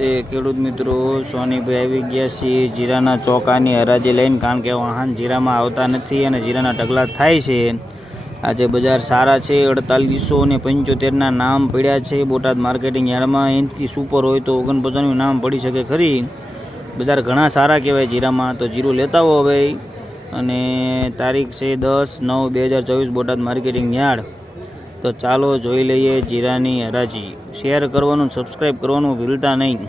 નમસ્તે ખેડૂત મિત્રો, સોનીભાઈ આવી ગયા છીએ જીરાના ચોકાની હરાજી લઈને, કારણ કે વાહન જીરામાં આવતા નથી અને જીરાના ઢગલા થાય છે. આજે બજાર સારા છે. 4875ના નામ પડ્યા છે બોટાદ માર્કેટિંગ યાર્ડમાં. એનાથી સુપર હોય તો 49 નામ પડી શકે ખરી. બજાર ઘણા સારા કહેવાય જીરામાં, તો જીરું લેતા હો હવે. અને તારીખ છે 10/9/2024 બોટાદ માર્કેટિંગ યાર્ડ. તો ચાલો જોઈ લઈએ જીરાની હરાજી. શેર કરવાનું, સબસ્ક્રાઈબ કરવાનું ભૂલતા નહીં.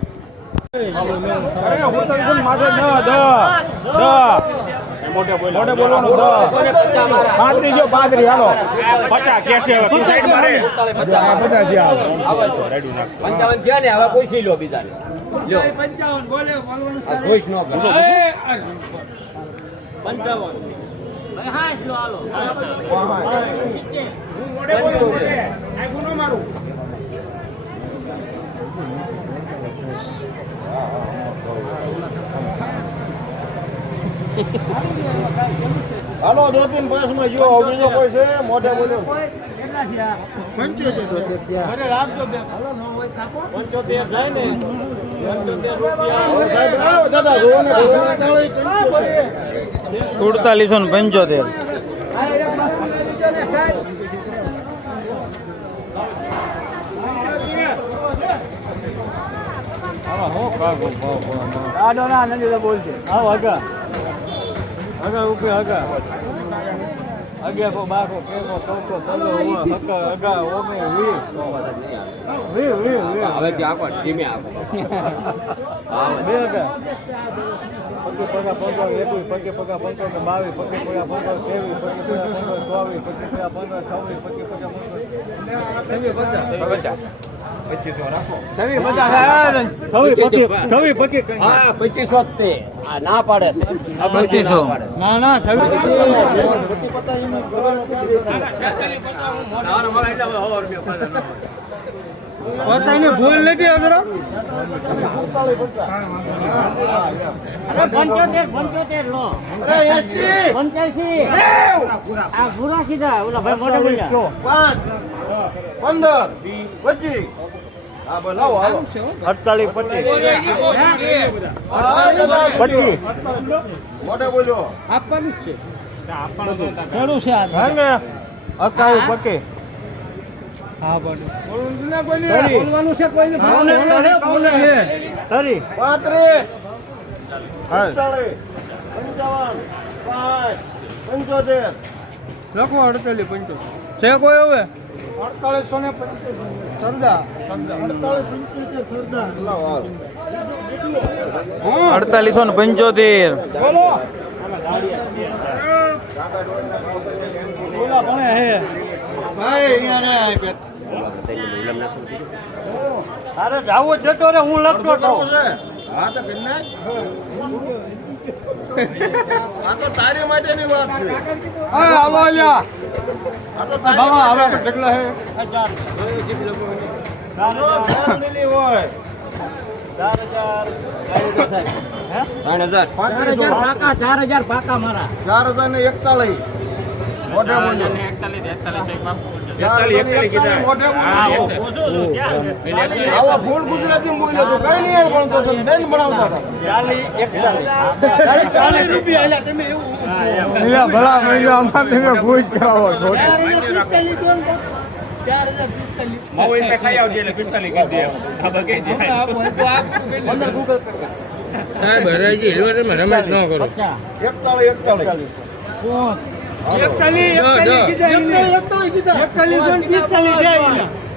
હાલો 2-3-5 માં જો બીજો કોઈ છે મોઢે બોલ્યો 4775. ના પાડે છે 2500. ના ના ભૂલ નથી જરા 75 લો 85 આ પૂરા કીધા ઓલા ભાઈ મોટા બોલ્યા 5 15 25 હા બનાવો હાલો 48 મોઢે બોલ્યો આપવાનું જ છે આપવાનું ઘણું છે આ હા બોલવાનું છે કોઈને 35 45 55 લખો 48 75 છે કોઈ હવે 4875 સરદાર 4875. બોલો બોલા પણ હે ભાઈ અહીંયા તારે જાવો જતો રે હું લખતો તો હા તો કરીને આ તો તારી માટેની વાત છે. હા આવો લ્યા આ તો બાબા હવે ઢગલા હે 4000 લીલી હોય 4000 પાકા 4000 પાકા મારા 4041 મોઢે બોલ્યો 41 મોઢે બોલ્યો આવા ફૂલ ગુજરાતી બોલ્યો તો કઈ નહીં પણ તો દઈને બનાવતા હતા 40 રૂપિયા એટલે તમે એવું ભલા મહિના અમાર તમે ખુશ કરાવો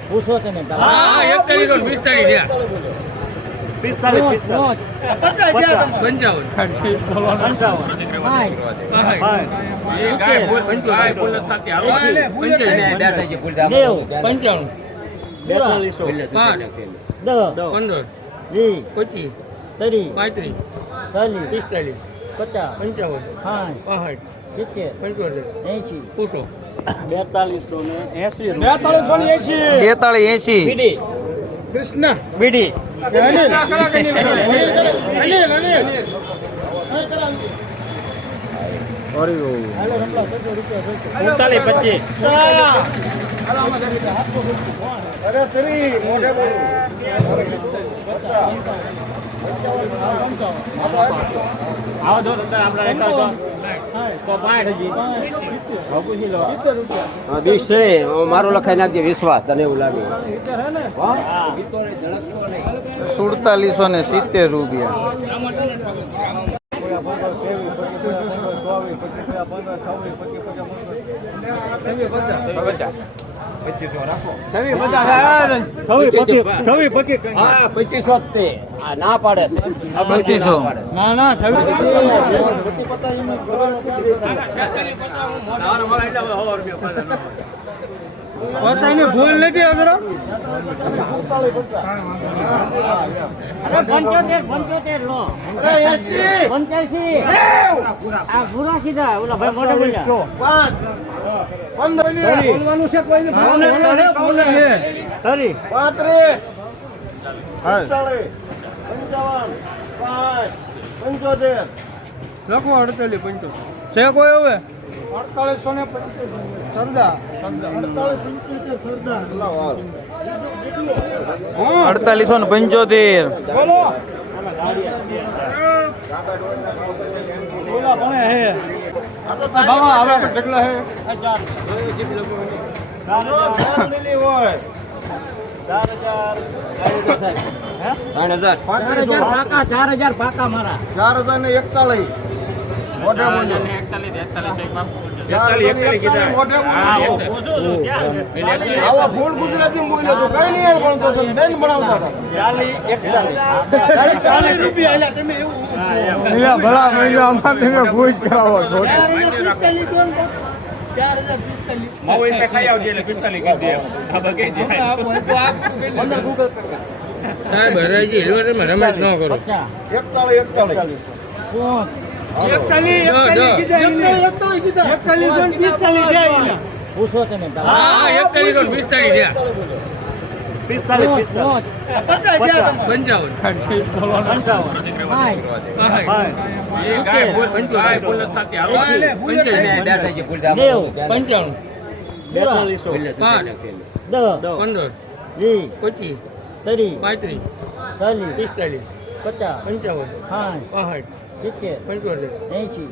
પૂછો તમે 4280. કૃષ્ણ બીડી અનિલ 4525. અરે તરી મોઢે બોલું આવો જો અંદર આપણે રેખા તો 65 હજી હવે પૂછી લો 20 છે મારું લખાઈ નાખજે વિશ્વાસ તને એવું લાગે હા 4770 રૂપિયા. હા 2500 તે આ ના પાડે છે 2500. ભૂલ નથી જરા. 75 લો 85 આ ગુરા કીધા ઓલા ભાઈ મોટા બોલ્યા 5 બોલવાનું છે કોઈને તરી 35 45 55 લખો 48 55 છે કોઈ હવે 3000 પાકા 4000 પાકા મારા 4041 મોઢે બોલ્યો 41 મોઢે બોલ્યો આવા ફૂલ ગુજરાતીમાં બોલ્યો તો કઈ નહીં પણ તો તમે બેન બનાવતા હતા 40 રૂપિયા એટલે તમે એવું ભલા મહિના આમાં તમે ભૂજ કરાવો છો. 4045 ખાઈ આવજે એટલે 45 કીધી આ બગે સાહેબ હરાજી હિલવારમાં રમત ન કરો 41 પૂછો તમે હા 41 45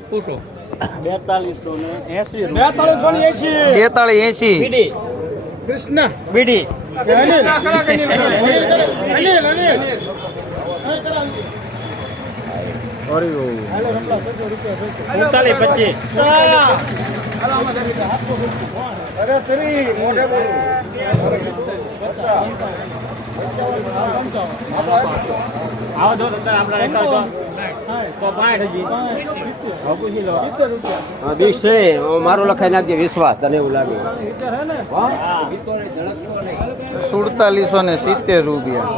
પૂછો 4280 કૃષ્ણ બીડી અનિલ અરે તરી મોઢે બોલું આવો જો અંદર આપણે રેખા તો 65 હજી હવે પૂછી લો 20 છે મારું લખાઈ નાખજે વિશ્વાસ તને એવું લાગે હા 4770 રૂપિયા.